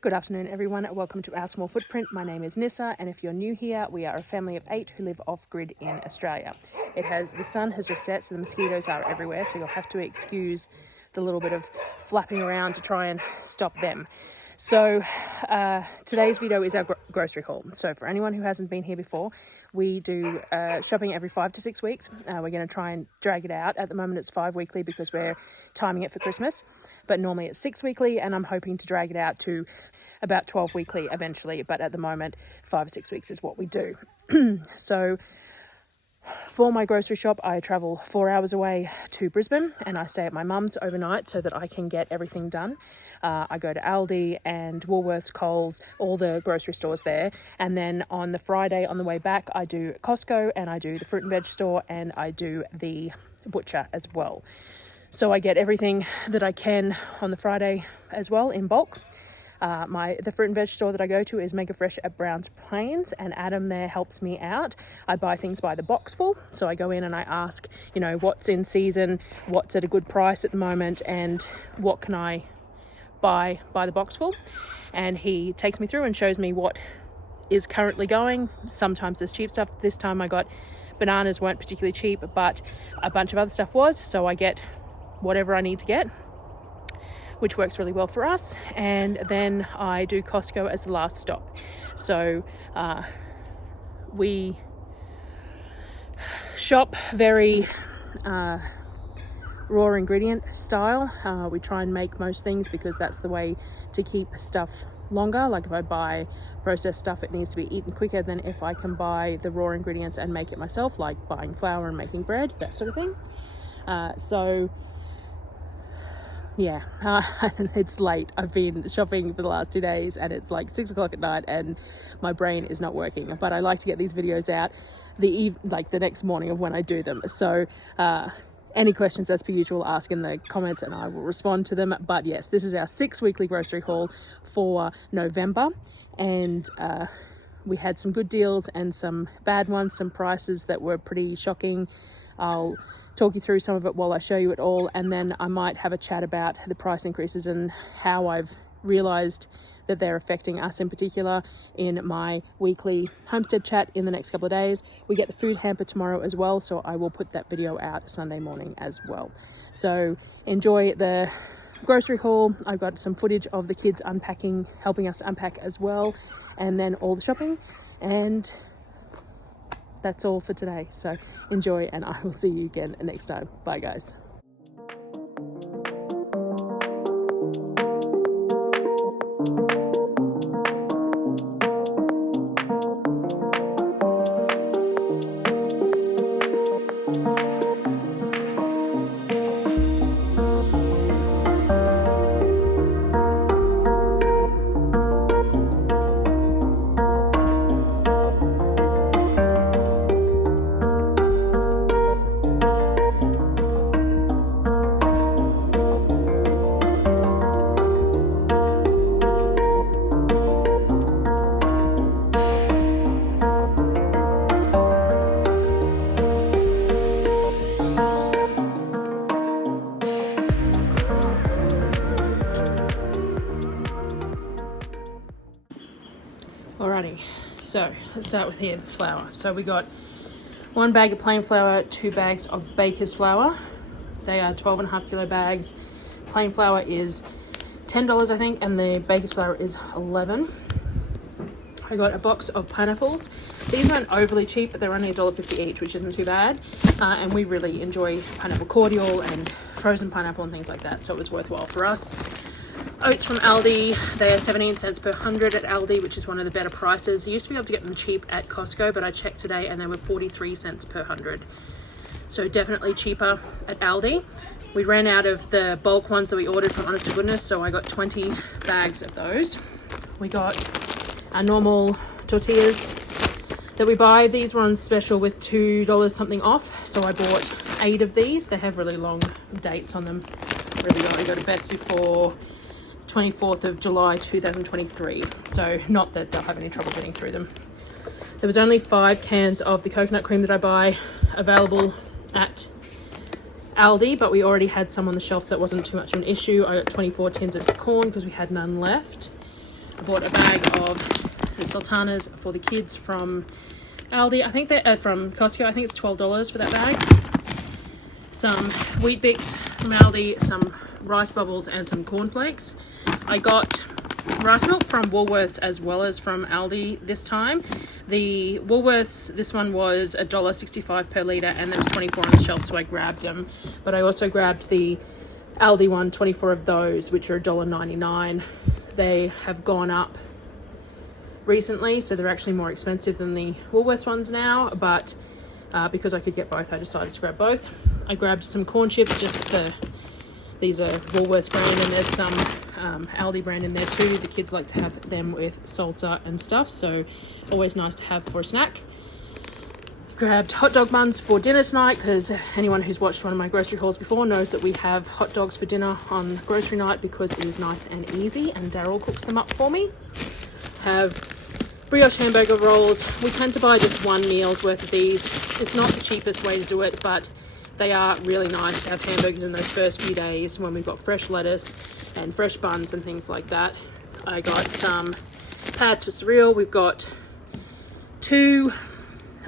Good afternoon, everyone. Welcome to Our Small Footprint. My name is Nyssa, and if you're new here, we are a family of 8 who live off-grid in Australia. The sun has just set, so the mosquitoes are everywhere, so you'll have to excuse the little bit of flapping around to try and stop them. So today's video is our grocery haul. So for anyone who hasn't been here before, we do shopping every 5 to 6 weeks. We're going to try and drag it out. At the moment it's 5 weekly because we're timing it for Christmas, but normally it's 6 weekly, and I'm hoping to drag it out to about 12 weekly eventually, but at the moment 5 or 6 weeks is what we do. So for my grocery shop, I travel 4 hours away to Brisbane, and I stay at my mum's overnight so that I can get everything done. I go to Aldi and Woolworths, Coles, all the grocery stores there. And then on the Friday on the way back, I do Costco, and I do the fruit and veg store, and I do the butcher as well. So I get everything that I can on the Friday as well in bulk. The fruit and veg store that I go to is Mega Fresh at Browns Plains, and Adam there helps me out. I buy things by the box full, so I go in and I ask, what's in season, what's at a good price at the moment, and what can I buy by the box full. And he takes me through and shows me what is currently going. Sometimes there's cheap stuff. This time I got bananas weren't particularly cheap, but a bunch of other stuff was, so I get whatever I need to get, which works really well for us. And then I do Costco as the last stop. So we shop very raw ingredient style. We try and make most things because that's the way to keep stuff longer. Like if I buy processed stuff, it needs to be eaten quicker than if I can buy the raw ingredients and make it myself, like buying flour and making bread, that sort of thing. Yeah, it's late. I've been shopping for the last 2 days and it's like 6 o'clock at night and my brain is not working. But I like to get these videos out the next morning of when I do them. So any questions, as per usual, ask in the comments and I will respond to them. But yes, this is our 6 weekly grocery haul for November, and we had some good deals and some bad ones, some prices that were pretty shocking. I'll talk you through some of it while I show you it all, and then I might have a chat about the price increases and how I've realised that they're affecting us in particular in my weekly homestead chat in the next couple of days. We get the food hamper tomorrow as well, so I will put that video out Sunday morning as well. So enjoy the grocery haul. I've got some footage of the kids unpacking, helping us unpack as well, and then all the shopping, and that's all for today. So enjoy, and I will see you again next time. Bye guys. Alrighty, so let's start with here, the flour. So we got 1 bag of plain flour, 2 bags of baker's flour. They are 12.5 kilo bags. Plain flour is $10, I think, and the baker's flour is $11. I got a box of pineapples. These weren't overly cheap, but they're only $1.50 each, which isn't too bad. And we really enjoy pineapple cordial and frozen pineapple and things like that, so it was worthwhile for us. Oats from Aldi, they are 17 cents per 100 at Aldi, which is one of the better prices. You used to be able to get them cheap at Costco, but I checked today and they were 43 cents per 100. So definitely cheaper at Aldi. We ran out of the bulk ones that we ordered from Honest to Goodness, so I got 20 bags of those. We got our normal tortillas that we buy. These were on special with $2 something off, so I bought 8 of these. They have really long dates on them. Really long. I go to best before 24th of July 2023, so not that they'll have any trouble getting through them. There was only 5 cans of the coconut cream that I buy available at Aldi, but we already had some on the shelf, so it wasn't too much of an issue. I got 24 tins of corn because we had none left. I bought a bag of the sultanas for the kids from Aldi. I think they're from Costco. I think it's $12 for that bag. Some Wheat Bix from Aldi, some rice bubbles, and some cornflakes. I got rice milk from Woolworths as well as from Aldi this time. The Woolworths, this one was $1.65 per litre, and there's 24 on the shelf, so I grabbed them. But I also grabbed the Aldi one, 24 of those, which are $1.99. They have gone up recently, so they're actually more expensive than the Woolworths ones now, but because I could get both, I decided to grab both. I grabbed some corn chips, these are Woolworths brand, and there's some Aldi brand in there too. The kids like to have them with salsa and stuff, so always nice to have for a snack. Grabbed hot dog buns for dinner tonight, because anyone who's watched one of my grocery hauls before knows that we have hot dogs for dinner on grocery night because it is nice and easy, and Darryl cooks them up for me. Have brioche hamburger rolls. We tend to buy just one meal's worth of these. It's not the cheapest way to do it, but they are really nice to have hamburgers in those first few days when we've got fresh lettuce and fresh buns and things like that. I got some pads for Surreal. We've got 2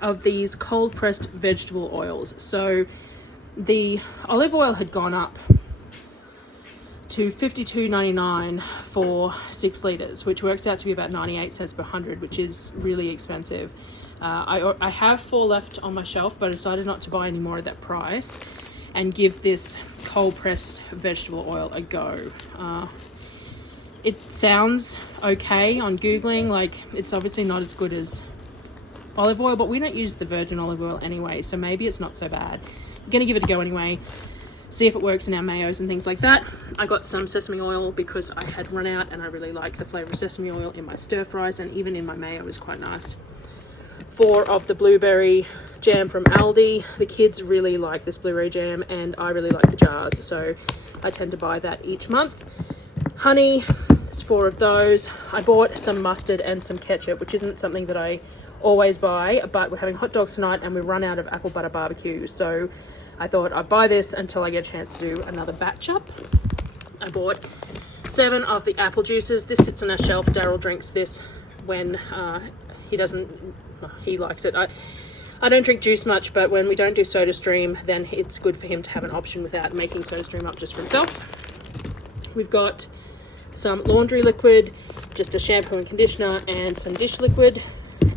of these cold pressed vegetable oils. So the olive oil had gone up to $52.99 for 6 litres, which works out to be about 98 cents per 100, which is really expensive. I have 4 left on my shelf, but I decided not to buy any more at that price and give this cold pressed vegetable oil a go. It sounds okay on Googling, like it's obviously not as good as olive oil, but we don't use the virgin olive oil anyway, so maybe it's not so bad. I'm gonna give it a go anyway, see if it works in our mayos and things like that. I got some sesame oil because I had run out, and I really like the flavour of sesame oil in my stir fries, and even in my mayo is quite nice. 4 of the blueberry jam from Aldi. The kids really like this blueberry jam, and I really like the jars, so I tend to buy that each month. Honey, there's 4 of those. I bought some mustard and some ketchup, which isn't something that I always buy, but we're having hot dogs tonight and we run out of apple butter barbecue, so I thought I'd buy this until I get a chance to do another batch up. I bought 7 of the apple juices. This sits on our shelf. Darryl drinks this when he likes it. I don't drink juice much, but when we don't do soda stream, then it's good for him to have an option without making soda stream up just for himself. We've got some laundry liquid, just a shampoo and conditioner, and some dish liquid,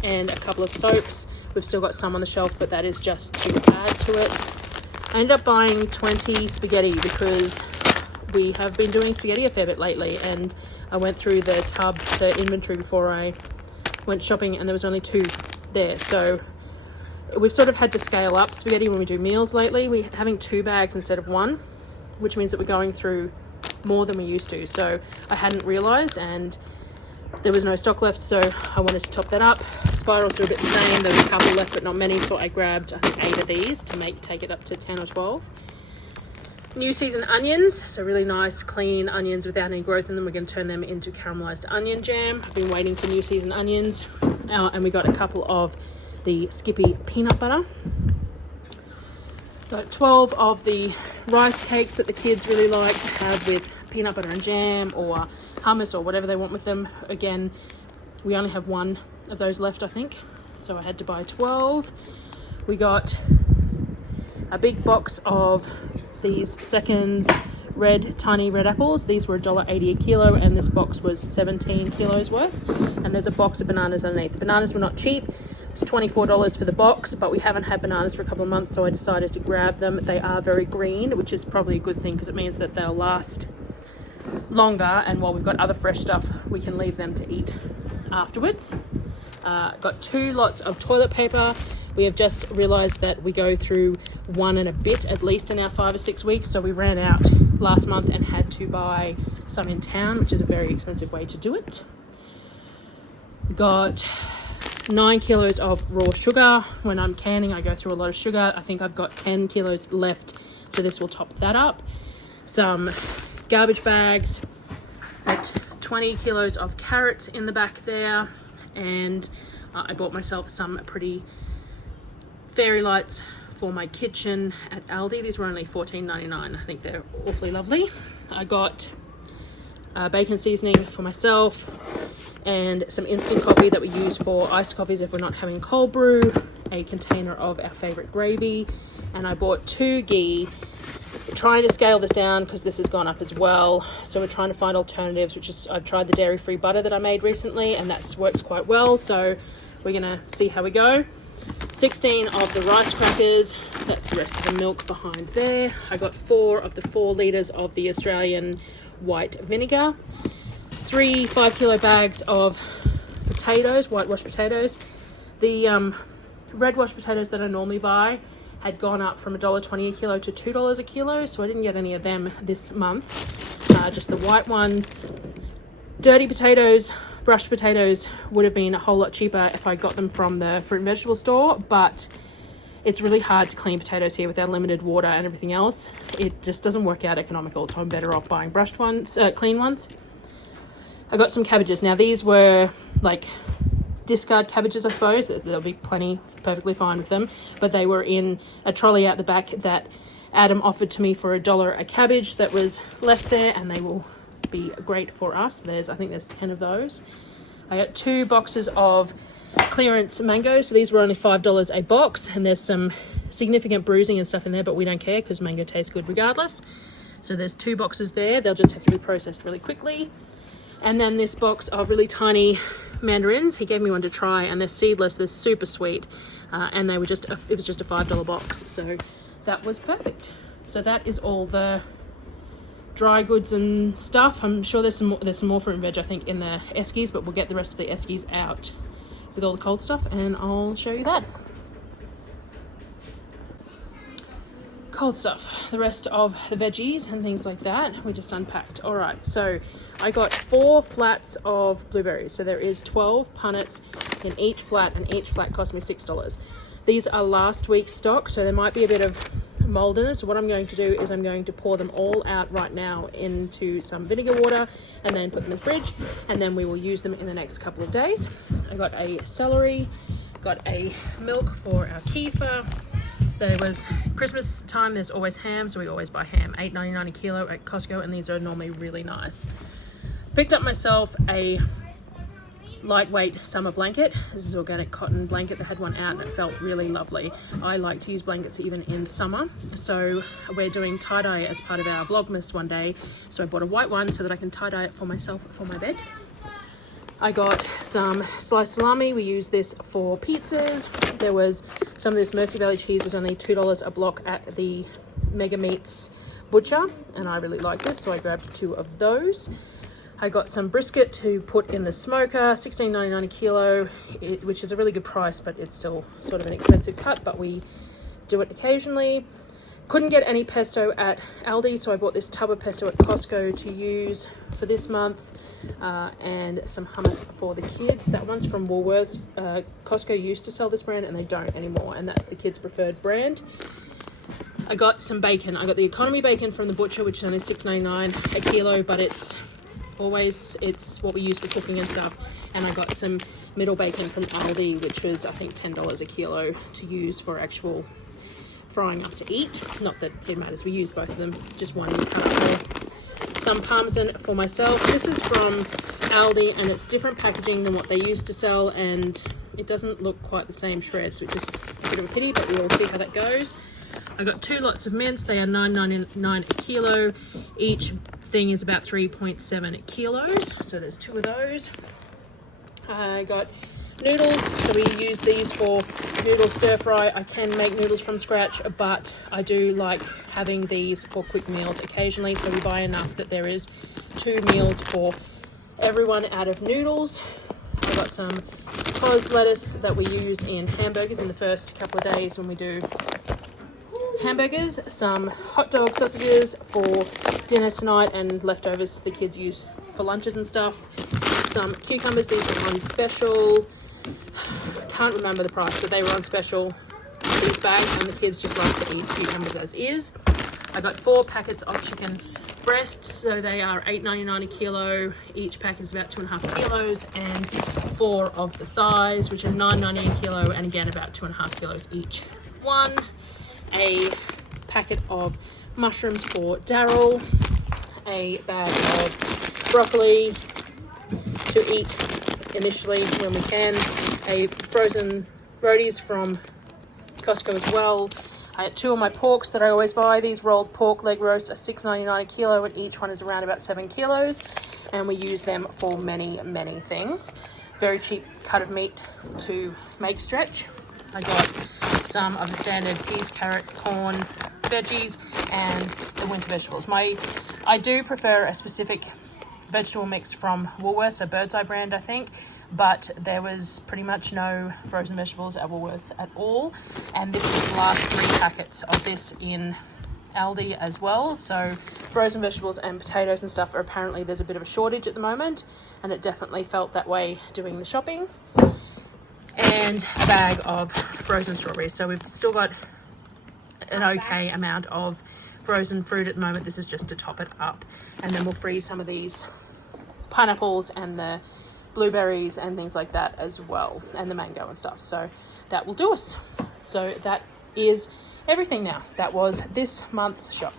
and a couple of soaps. We've still got some on the shelf, but that is just to add to it. I ended up buying 20 spaghetti because we have been doing spaghetti a fair bit lately, and I went through the tub, the inventory before I went shopping, and there was only 2 there, so we've sort of had to scale up spaghetti when we do meals lately. We're having 2 bags instead of 1, which means that we're going through more than we used to, so I hadn't realized, and there was no stock left, so I wanted to top that up. Spirals are a bit the same. There were a couple left, but not many, so I grabbed, I think, 8 of these to take it up to 10 or 12. New season onions, so really nice, clean onions without any growth in them. We're going to turn them into caramelized onion jam. I've been waiting for new season onions, and we got a couple of the Skippy peanut butter. Got 12 of the rice cakes that the kids really like to have with peanut butter and jam, or hummus, or whatever they want with them. Again, we only have 1 of those left, I think, so I had to buy 12. We got a big box of these Seconds tiny red apples. These were $1.80 a kilo, and this box was 17 kilos worth. And there's a box of bananas underneath. The bananas were not cheap. It's $24 for the box, but we haven't had bananas for a couple of months, so I decided to grab them. They are very green, which is probably a good thing because it means that they'll last longer, and while we've got other fresh stuff, we can leave them to eat afterwards. Got 2 lots of toilet paper. We have just realized that we go through 1 and a bit at least in our 5 or 6 weeks, so we ran out last month and had to buy some in town, which is a very expensive way to do it. Got 9 kilos of raw sugar. When I'm canning, I go through a lot of sugar. I think I've got 10 kilos left, so this will top that up. Some garbage bags, at 20 kilos of carrots in the back there, and I bought myself some pretty fairy lights for my kitchen at Aldi. These were only $14.99. I think they're awfully lovely. I got bacon seasoning for myself, and some instant coffee that we use for iced coffees if we're not having cold brew, a container of our favourite gravy, and I bought 2 ghee. We're trying to scale this down because this has gone up as well, so we're trying to find alternatives, which is I've tried the dairy-free butter that I made recently, and that works quite well, so we're going to see how we go. 16 of the rice crackers, that's the rest of the milk behind there. I got 4 of the 4 litres of the Australian white vinegar, 3 5-kilo bags of potatoes, whitewash potatoes. The red wash potatoes that I normally buy had gone up from $1.20 a kilo to $2 a kilo, so I didn't get any of them this month, just the white ones. Dirty potatoes, brushed potatoes would have been a whole lot cheaper if I got them from the fruit and vegetable store, but it's really hard to clean potatoes here with our limited water and everything else. It just doesn't work out economical, so I'm better off buying brushed ones, clean ones. I got some cabbages. Now these were like discard cabbages, I suppose. There'll be plenty, perfectly fine with them, but they were in a trolley out the back that Adam offered to me for $1 a cabbage that was left there, and they will be great for us. I think there's 10 of those. I got 2 boxes of clearance mangoes, so these were only $5 a box, and there's some significant bruising and stuff in there, but we don't care because mango tastes good regardless. So there's 2 boxes there. They'll just have to be processed really quickly. And then this box of really tiny mandarins, he gave me one to try, and they're seedless, they're super sweet, and they were it was just a $5 box, so that was perfect. So that is all the dry goods and stuff. I'm sure there's some more fruit and veg, I think, in the eskies, but we'll get the rest of the eskies out with all the cold stuff and I'll show you that. Cold stuff, the rest of the veggies and things like that we just unpacked. All right, so I got 4 flats of blueberries, so there is 12 punnets in each flat, and each flat cost me $6. These are last week's stock, so there might be a bit of mold in it, so what I'm going to do is I'm going to pour them all out right now into some vinegar water and then put them in the fridge, and then we will use them in the next couple of days. I got a celery, got a milk for our kefir. There was Christmas time, there's always ham, so we always buy ham, $8.99 a kilo at Costco, and these are normally really nice. Picked up myself a lightweight summer blanket. This is organic cotton blanket. They had one out and it felt really lovely. I like to use blankets even in summer, so we're doing tie-dye as part of our Vlogmas one day, so I bought a white one so that I can tie-dye it for myself for my bed. I got some sliced salami. We use this for pizzas. There was some of this Mercy Valley cheese was only $2 a block at the Mega Meats butcher, and I really like this, so I grabbed 2 of those. I got some brisket to put in the smoker, $16.99 a kilo, which is a really good price, but it's still sort of an expensive cut, but we do it occasionally. Couldn't get any pesto at Aldi, so I bought this tub of pesto at Costco to use for this month, and some hummus for the kids. That one's from Woolworths. Costco used to sell this brand and they don't anymore, and that's the kids' preferred brand. I got some bacon. I got the economy bacon from the butcher, which is only $6.99 a kilo, but it's what we use for cooking and stuff. And I got some middle bacon from Aldi, which was I think $10 a kilo to use for actual frying up to eat. Not that it matters, we use both of them, just one cut up there. Some parmesan for myself. This is from Aldi and it's different packaging than what they used to sell, and it doesn't look quite the same shreds, which is a bit of a pity, but we'll see how that goes. I got 2 lots of mince. They are $9.99 a kilo. Each thing is about 3.7 kilos, so there's 2 of those. I got noodles, so we use these for noodle stir fry. I can make noodles from scratch, but I do like having these for quick meals occasionally, so we buy enough that there is 2 meals for everyone out of noodles. I got some cos lettuce that we use in hamburgers in the first couple of days when we do hamburgers, some hot dog sausages for dinner tonight and leftovers the kids use for lunches and stuff, some cucumbers. These are on special. Can't remember the price, but they were on special, these bags, and the kids just like to eat cucumbers as is. I got 4 packets of chicken breasts, so they are $8.99 a kilo. Each packet is about 2.5 kilos, and 4 of the thighs, which are $9.90 a kilo, and again about 2.5 kilos each one. A packet of mushrooms for Darryl, a bag of broccoli to eat initially when we can. A frozen roadies from Costco as well. I had 2 of my porks that I always buy. These rolled pork leg roasts are $6.99 a kilo, and each one is around about 7 kilos. And we use them for many, many things. Very cheap cut of meat to make stretch. I got some of the standard peas, carrot, corn, veggies, and the winter vegetables. I do prefer a specific vegetable mix from Woolworths, a Bird's Eye brand, I think, but there was pretty much no frozen vegetables at Woolworths at all, and this was the last 3 packets of this in Aldi as well. So frozen vegetables and potatoes and stuff are apparently there's a bit of a shortage at the moment, and it definitely felt that way doing the shopping. And a bag of frozen strawberries. So we've still got an okay amount of frozen fruit at the moment. This is just to top it up, and then we'll freeze some of these pineapples and the blueberries and things like that as well, and the mango and stuff. So that will do us. So that is everything now. That was this month's shop.